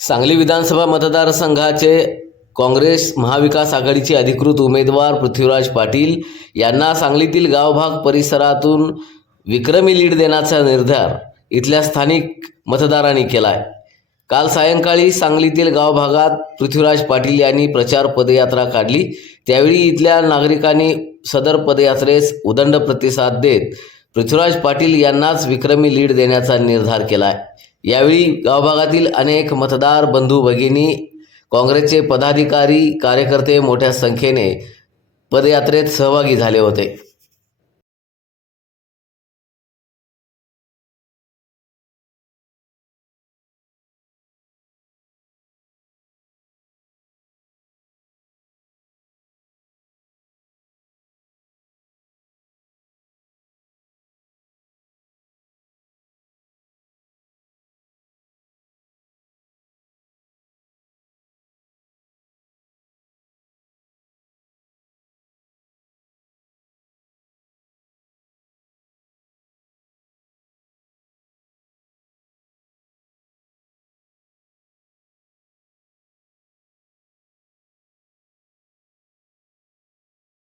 सांगली विधानसभा मतदारसंघाचे काँग्रेस महाविकास आघाडीचे अधिकृत उमेदवार पृथ्वीराज पाटील यांना सांगलीतील गावभाग परिसरातून विक्रमी लीड देण्याचा निर्धार इथल्या स्थानिक मतदारांनी केला आहे काल सायंकाळी सांगलीतील गावभागात पृथ्वीराज पाटील यांनी प्रचार पदयात्रा काढली. त्यावेळी इथल्या नागरिकांनी सदर पदयात्रेस उदंड प्रतिसाद देत पृथ्वीराज पाटील यांनाच विक्रमी लीड देण्याचा निर्धार केला आहे यावेळी गावभागातील अनेक मतदार बंधू भगिनी काँग्रेसचे पदाधिकारी कार्यकर्ते मोठ्या संख्येने पदयात्रेत सहभागी झाले होते.